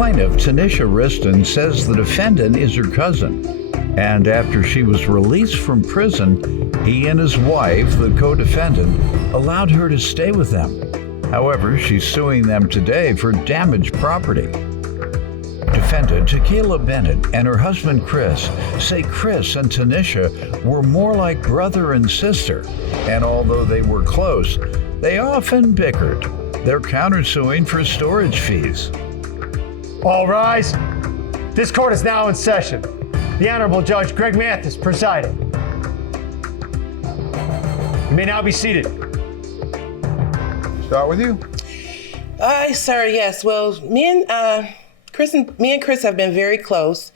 plaintiff, Tanisha Riston, says the defendant is her cousin. And after she was released from prison, he and his wife, the co-defendant, allowed her to stay with them. However, she's suing them today for damaged property. Defendant Tequila Bennett and her husband Chris say Chris and Tanisha were more like brother and sister, and although they were close, they often bickered. They're countersuing for storage fees. All rise. This court is now in session. The Honorable Judge Greg Mathis presiding. You may now be seated. Start with you. Sir, yes. Well, me and Chris have been very close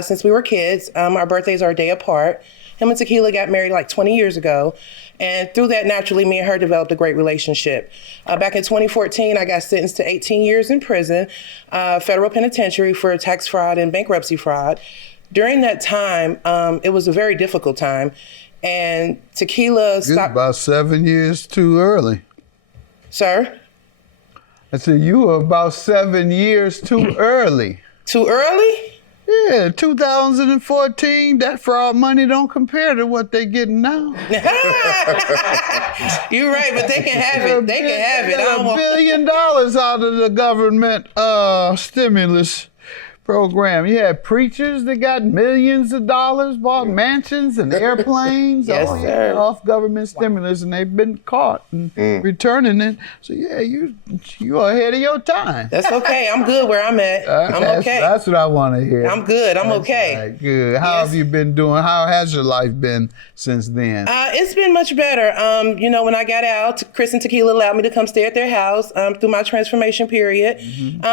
since we were kids. Our birthdays are a day apart. Him and Tequila got married like 20 years ago. And through that, naturally, me and her developed a great relationship. Back in 2014, I got sentenced to 18 years in prison, federal penitentiary for tax fraud and bankruptcy fraud. During that time, it was a very difficult time. And Tequila stopped. About 7 years too early. Sir? I said, you were about 7 years too early. Too early? Yeah, 2014, that fraud money don't compare to what they getting now. You're right, but they can have it. They can have it. $1 billion out of the government stimulus program. You had preachers that got millions of dollars, bought mansions and airplanes, Yes, sir. off government stimulus, and they've been caught and returning it. So yeah, you are ahead of your time. That's okay. I'm good where I'm at. I'm okay. That's what I want to hear. I'm good. I'm okay. Right, good. How have you been doing? How has your life been since then? It's been much better. When I got out, Chris and Tequila allowed me to come stay at their house through my transformation period,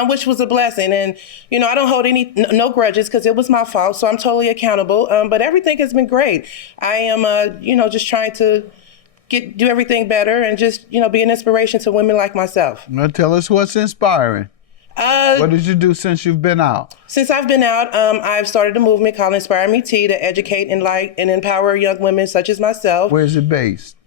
which was a blessing. And, I don't hold no grudges because it was my fault, so I'm totally accountable. But everything has been great. I am, just trying to do everything better and just, be an inspiration to women like myself. Well, tell us what's inspiring. What did you do since you've been out? Since I've been out, I've started a movement called Inspire Me Tea to educate, enlighten, and empower young women such as myself. Where's it based?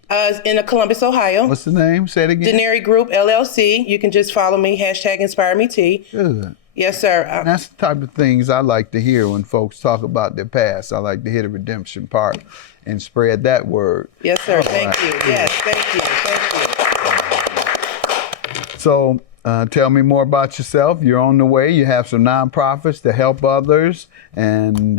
In Columbus, Ohio. What's the name? Say it again. Denary Group, LLC. You can just follow me, #InspireMeTea. Good. Yes, sir. That's the type of things I like to hear when folks talk about their past. I like to hear the redemption part and spread that word. Yes, sir. All Thank right. you. Yes, thank you. Thank you. So tell me more about yourself. You're on the way. You have some nonprofits to help others, and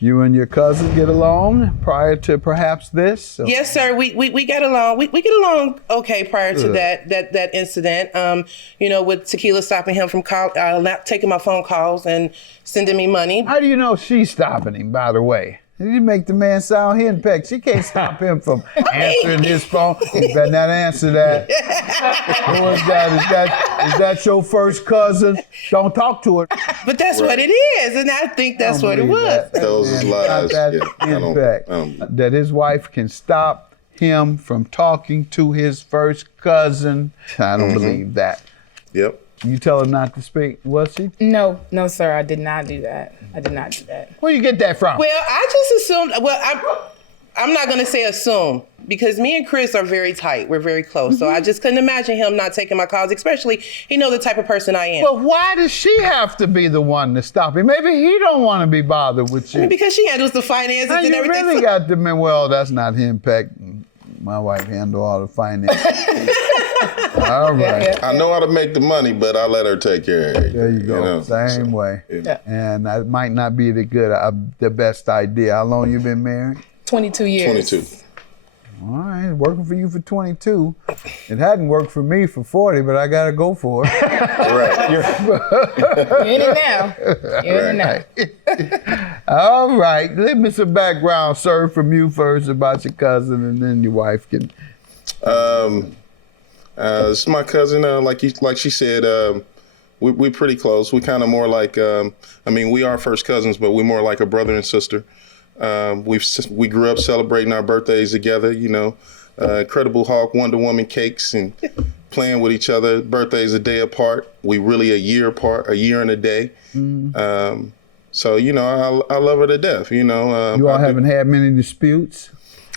you and your cousin get along prior to perhaps this. So. Yes, sir. We get along. We get along okay prior to that incident. With Tequila stopping him from not taking my phone calls and sending me money. How do you know she's stopping him, by the way? You make the man sound henpecked. She can't stop him from answering his phone. You better not answer that. Who is that? Is that your first cousin? Don't talk to her. But that's what it is, and I think that's what it was. Those is lies. That his wife can stop him from talking to his first cousin. I don't believe that. Yep. You tell her not to speak, was she? No, sir, I did not do that. I did not do that. Where you get that from? Well, I just assumed, I'm not going to say assume, because me and Chris are very tight. We're very close. So I just couldn't imagine him not taking my calls, especially he knows the type of person I am. But why does she have to be the one to stop him? Maybe he don't want to be bothered with you. Because she handles the finances Now, and you everything. really got to mean, well, that's not him, Peck. My wife handle all the finances. All right. I know how to make the money, but I let her take care of it. There you go. Same way. Yeah. And that might not be the best idea. How long you been married? 22 years. 22. All right, working for you for 22. It hadn't worked for me for 40, but I got to go for it. Right. You're in it now. You're in it now. All right, give me some background, sir, from you first about your cousin, and then your wife can. This is my cousin. Like she said, we're pretty close. We kind of more like, we are first cousins, but we're more like a brother and sister. We grew up celebrating our birthdays together. Incredible Hulk, Wonder Woman cakes, and playing with each other. Birthdays a day apart. We really a year apart, a year and a day. So I love her to death. You all haven't had many disputes?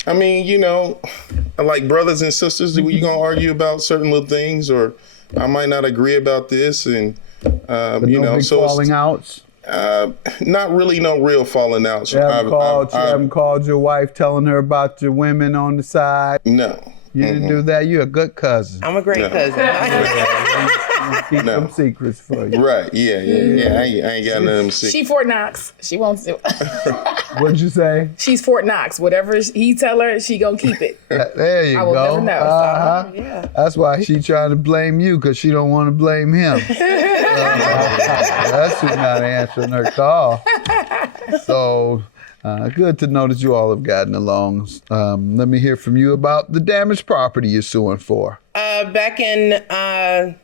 Like brothers and sisters, we gonna argue about certain little things, or I might not agree about this, and But you no know, big so falling outs. not really no real falling outs. You haven't called your wife telling her about your women on the side. No. You didn't do that. You're a good cousin. I'm a great cousin. Keep them secrets for you. Right. Yeah. I ain't got nothing to see. She Fort Knox. She won't do. What'd you say? She's Fort Knox. Whatever he tell her, she gonna keep it. There you I will go. never know. Yeah. That's why she trying to blame you, because she don't want to blame him. That's who's not answering her call. So good to know that you all have gotten along. Let me hear from you about the damaged property you're suing for. Back in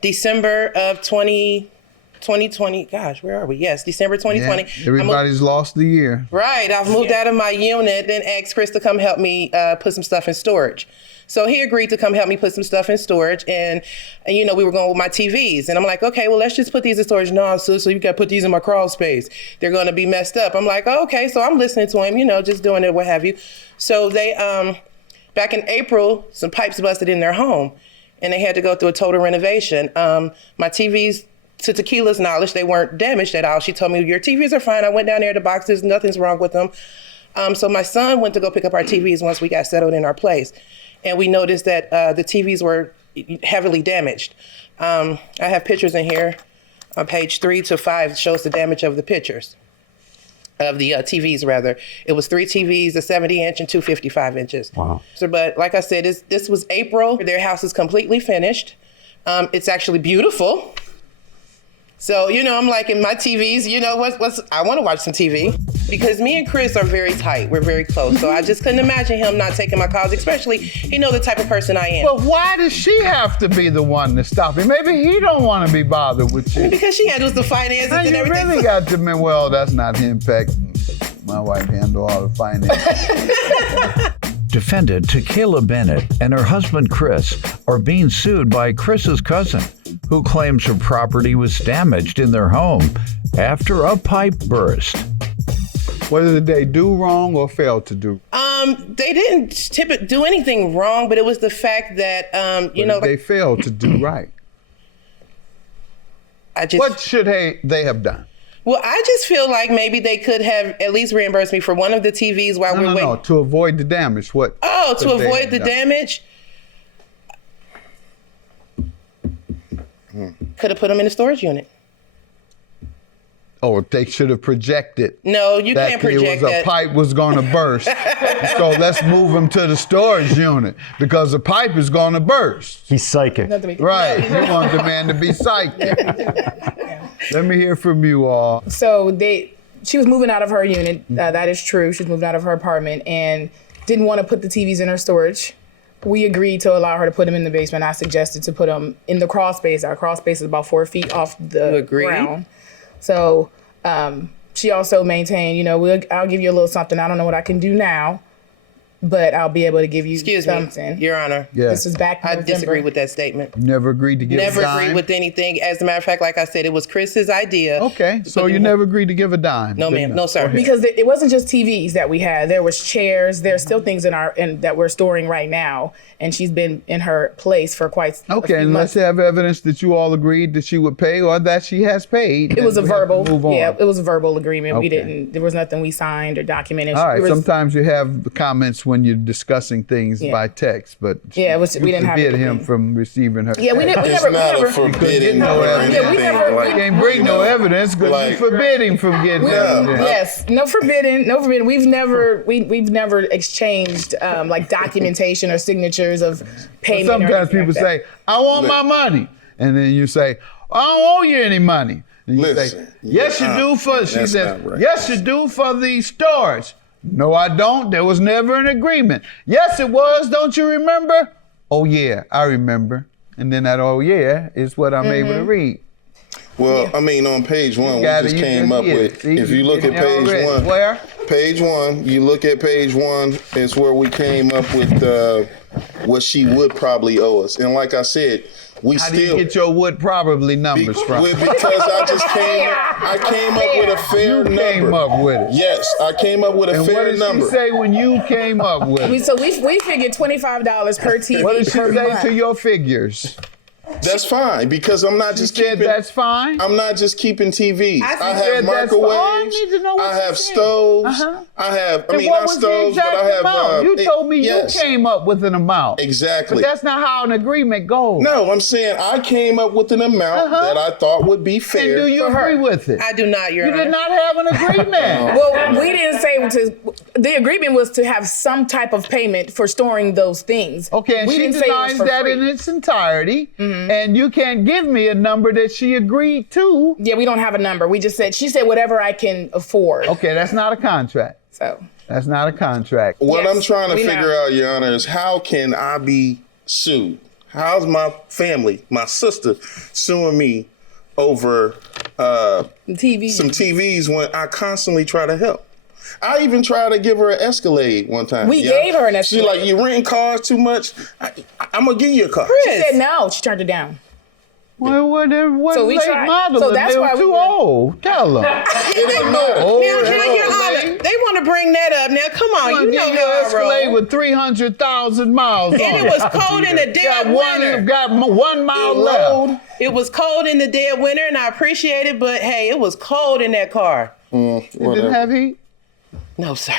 December of 2020, gosh, where are we? Yes, December 2020. Yeah, everybody's lost the year. Right, I've moved out of my unit and asked Chris to come help me put some stuff in storage. So he agreed to come help me put some stuff in storage, and you know, we were going with my TVs, and I'm like, okay, well, let's just put these in storage. No, so you got to put these in my crawl space. They're going to be messed up. I'm like, oh, okay, so I'm listening to him, you know, just doing it, what have you. So they, back in April, some pipes busted in their home, and they had to go through a total renovation. My TVs, to Tequila's knowledge, they weren't damaged at all. She told me, your TVs are fine. I went down there, the boxes, nothing's wrong with them. So my son went to go pick up our TVs once we got settled in our place. And we noticed that the TVs were heavily damaged. I have pictures in here. On page 3 to 5 shows the damage of the pictures, of the TVs rather. It was 3 TVs, a 70-inch and 2 55 inches. Wow. So, but like I said, this was April. Their house is completely finished. It's actually beautiful. So, you know, I'm like, in my TVs, you know, I want to watch some TV, because me and Chris are very tight. We're very close. So I just couldn't imagine him not taking my calls, especially he knows the type of person I am. But why does she have to be the one to stop him? Maybe he don't want to be bothered with you. Because she handles the finances and you everything. really got to admit, well, that's not him, Peck. My wife handle all the finances. Defendant Tequila Bennett and her husband Chris are being sued by Chris's cousin, who claims her property was damaged in their home after a pipe burst. What did they do wrong or fail to do? They didn't do anything wrong, but it was the fact that, you know. They failed to do right. What should they have done? Well, I just feel like maybe they could have at least reimbursed me for one of the TVs while we're waiting. No, to avoid the damage. What? Oh, to avoid the damage? Could have put them in a storage unit. Oh, they should have projected. No, you can't project that. A pipe was going to burst. So let's move him to the storage unit, because the pipe is going to burst. He's psychic. Right. You want the man to be psychic. Let me hear from you all. So she was moving out of her unit. That is true. She was moving out of her apartment and didn't want to put the TVs in her storage. We agreed to allow her to put them in the basement. I suggested to put them in the crawl space. Our crawl space is about 4 feet off the ground. So she also maintained, you know, I'll give you a little something. I don't know what I can do now, but I'll be able to give you something. Excuse me, Your Honor. Yeah. This is back in I November. disagree with that statement. You never agreed to give a dime? Never agreed with anything. As a matter of fact, like I said, it was Chris's idea. Okay, so you never agreed to give a dime? No, ma'am. No, sir. Because it wasn't just TVs that we had. There was chairs. There's still things that we're storing right now. And she's been in her place for quite a few Okay, and months. let's have evidence that you all agreed that she would pay or that she has paid. It was a verbal. Move on. Yeah, it was a verbal agreement. Okay. There was nothing we signed or documented. All right, sometimes you have comments when you're discussing things Yeah. by text, but Yeah, we didn't have forbid him anything. from receiving her. Yeah, we text. never. It's not a forbidding or anything. You can't bring no evidence because you forbid him from getting evidence. Yes, no forbidden. We've never exchanged like documentation or signatures of payment. Sometimes people say, "I want my money," and then you say, "I don't owe you any money." And you say, "Yes, you do for." She says, "Yes, you do for the storage." No, I don't. There was never an agreement. Yes, it was. Don't you remember? Oh yeah, I remember. And then that "oh yeah" is what I'm able to read. Well, I mean, on page 1, we just came up with, if you look at page 1. Where? Page 1, you look at page 1, it's where we came up with what she would probably owe us. And like I said, How do you get your would probably numbers from? Because I came up with a fair number. You came up with it. Yes, I came up with a fair number. What did she say when you came up with it? So we figured $25 per TV. What did she per say month. to your figures? That's fine because I'm not just said keeping. that's fine. I'm not just keeping TVs. I said have that's fine. I microwaves. need to know what I you have said. stoves. I have. I mean, not stoves, but I have. Amount? You told me yes. you came up with an amount. Exactly. But that's not how an agreement goes. No, I'm saying I came up with an amount that I thought would be fair. And do you agree with it? I do not, Your You Honor. did not have an agreement. Well, we didn't say the agreement was to have some type of payment for storing those things. Okay, and we she didn't say it was denies for that free. in its entirety, and you can't give me a number that she agreed to. Yeah, we don't have a number. She said whatever I can afford. Okay, that's not a contract. So That's not a contract. What Yes, I'm trying to we figure know. out, Your Honor, is how can I be sued? How's my family, my sister, suing me over TV. some TVs when I constantly try to help? I even tried to give her an Escalade one time. We gave her an She Escalade. like, you renting cars too much? I'm going to give you a car. She said no. She turned it down. Well, what So we late tried. model? So that's they why were we too were- old. Tell them. It didn't matter. Now, Your Honor, they want to bring that up. Now, come on, you know how I Escalade roll. with 300,000 miles on And it was cold in the dead winter. Got 1 mile left. Load. It was cold in the dead winter, and I appreciate it, but hey, it was cold in that car. It didn't have heat? No, sir.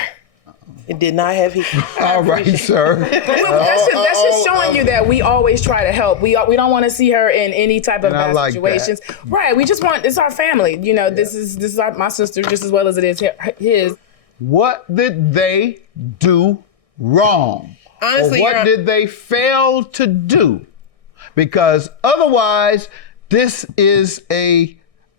It did not have heat. All right, sir. That's just showing you that we always try to help. We don't want to see her in any type of And I bad like situations. Right. We just want, it's our family. You know, this is my sister just as well as it is his. What did they do wrong? Honestly, or Your what Honor- did they fail to do? Because otherwise, this is a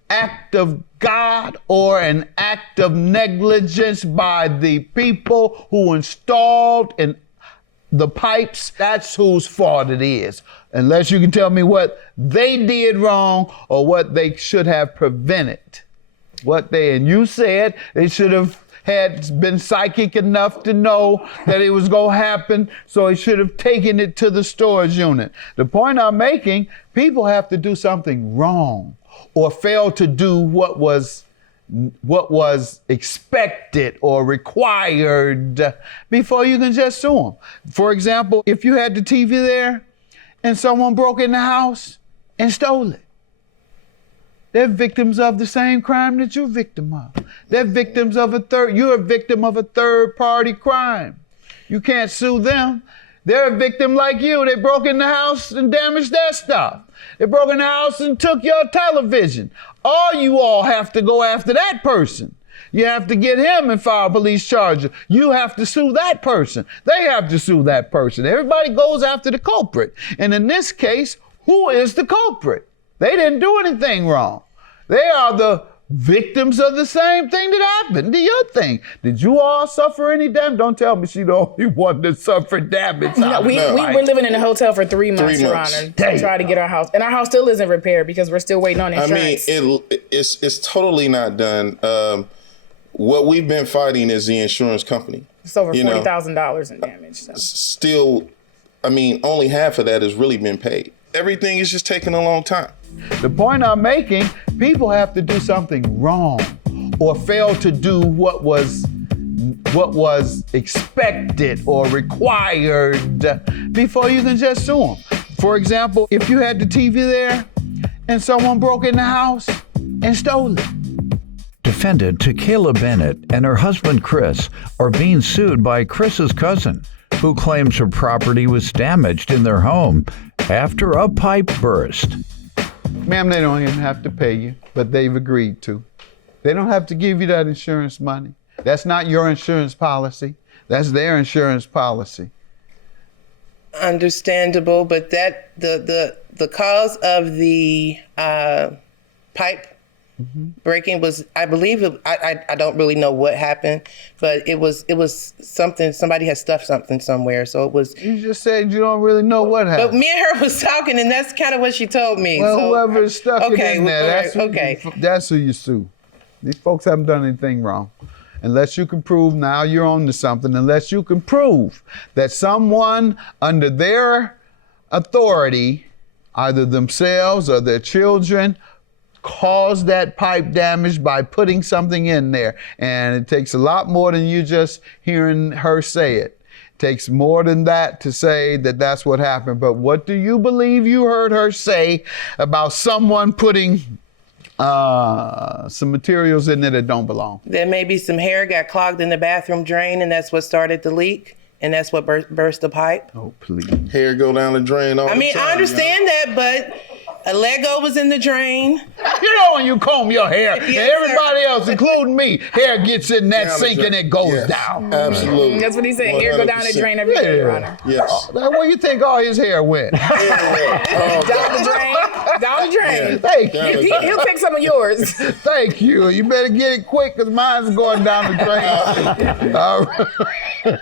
act of God or an act of negligence by the people who installed in the pipes. That's whose fault it is. Unless you can tell me what they did wrong or what they should have prevented. And you said they should have had been psychic enough to know that it was going to happen, so he should have taken it to the storage unit. The point I'm making, people have to do something wrong or fail to do what was expected or required before you can just sue them. For example, if you had the TV there and someone broke in the house and stole it, they're victims of the same crime that you're a victim of. They're victims of you're a victim of a third party crime. You can't sue them. They're a victim like you. They broke in the house and damaged their stuff. They broke in the house and took your television. You all have to go after that person. You have to get him and file a police charge. You have to sue that person. They have to sue that person. Everybody goes after the culprit. And in this case, who is the culprit? They didn't do anything wrong. They are the victims of the same thing that happened to your thing. Did you all suffer any damage? Don't tell me she the only one that suffered damage. No, we were living in a hotel for 3 months, 3 Your months. Honor, to try to get our house. And our house still isn't repaired because we're still waiting on I mean, insurance. it's totally not done. What we've been fighting is the insurance company. It's over $40,000 in damage. So. Still, I mean, only half of that has really been paid. Everything is just taking a long time. The point I'm making, people have to do something wrong or fail to do what was expected or required before you can just sue them. For example, if you had the TV there and someone broke in the house and stole it. Defendant Tequila Bennett and her husband Chris are being sued by Chris's cousin, who claims her property was damaged in their home after a pipe burst. Ma'am, they don't even have to pay you, but they've agreed to. They don't have to give you that insurance money. That's not your insurance policy. That's their insurance policy. Understandable, but that the cause of the pipe breaking was, I believe, I don't really know what happened, but it was something, somebody had stuffed something somewhere, so it was. You just said you don't really know what happened. But me and her was talking, and that's kind of what she told me. Well, so, whoever stuck it in there, okay. That's who you sue. These folks haven't done anything wrong. Unless you can prove, now you're on to something, unless you can prove that someone under their authority, either themselves or their children, caused that pipe damage by putting something in there. And it takes a lot more than you just hearing her say it. Takes more than that to say that that's what happened. But what do you believe you heard her say about someone putting some materials in there that don't belong? Then maybe some hair got clogged in the bathroom drain, and that's what started the leak, and that's what burst the pipe. Oh, please. Hair go down the drain all the time. I understand that, but a Lego was in the drain. You know when you comb your hair, and Yes, everybody else, including me, hair gets in that Down the sink drain. and it goes Yes, down. Absolutely. That's what he said. Hair go down the 100%. drain every day, Your Honor. Yes. Where you think all his hair went? Down the drain. Down the drain. Thank Down you. the He'll take some of yours. Thank you. You better get it quick because mine's going down the drain. All right.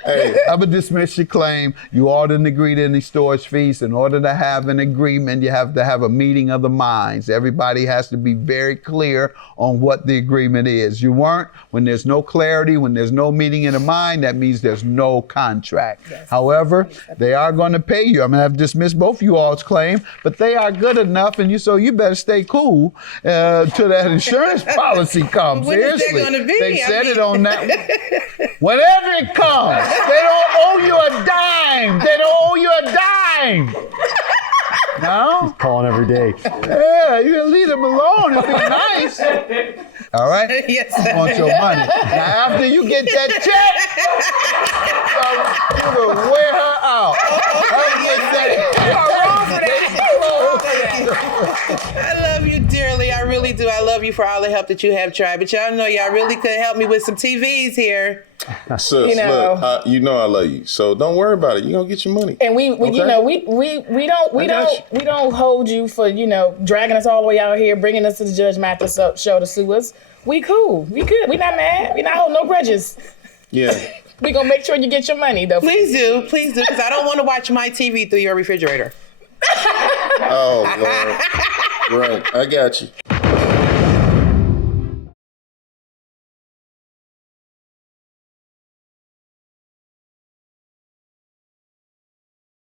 Hey. I'm going to dismiss your claim. You all didn't agree to any storage fees. In order to have an agreement, you have to have a meeting of the minds. Everybody has to be very clear on what the agreement is. You weren't. When there's no clarity, when there's no meeting in the mind, that means there's no contract. Yes. However, they are going to pay you. I'm going to have to dismiss both you all's claim, but they are good enough, and you better stay cool till that insurance policy comes. When is that Seriously. gonna be? They said it on that one. Whenever it comes, they don't owe you a dime. They don't owe you a dime. No? Calling every day. Yeah, you can leave them alone. It'll be nice. All right? Yes, I want your money. Now, after you get that check, you will wear her out. Have a good day. I love you dearly. I really do. I love you for all the help that you have tried. But y'all know y'all really could help me with some TVs here. Sis, You know. look, you know I love you, so don't worry about it. You're gonna get your money. And we Okay. you know, we don't hold you for, dragging us all the way out here, bringing us to the Judge Mathis show to sue us. We cool. We good. We not mad. We not holding no grudges. Yeah. We gonna make sure you get your money though. Please do, because I don't want to watch my TV through your refrigerator. Oh, Lord. Right. I got you.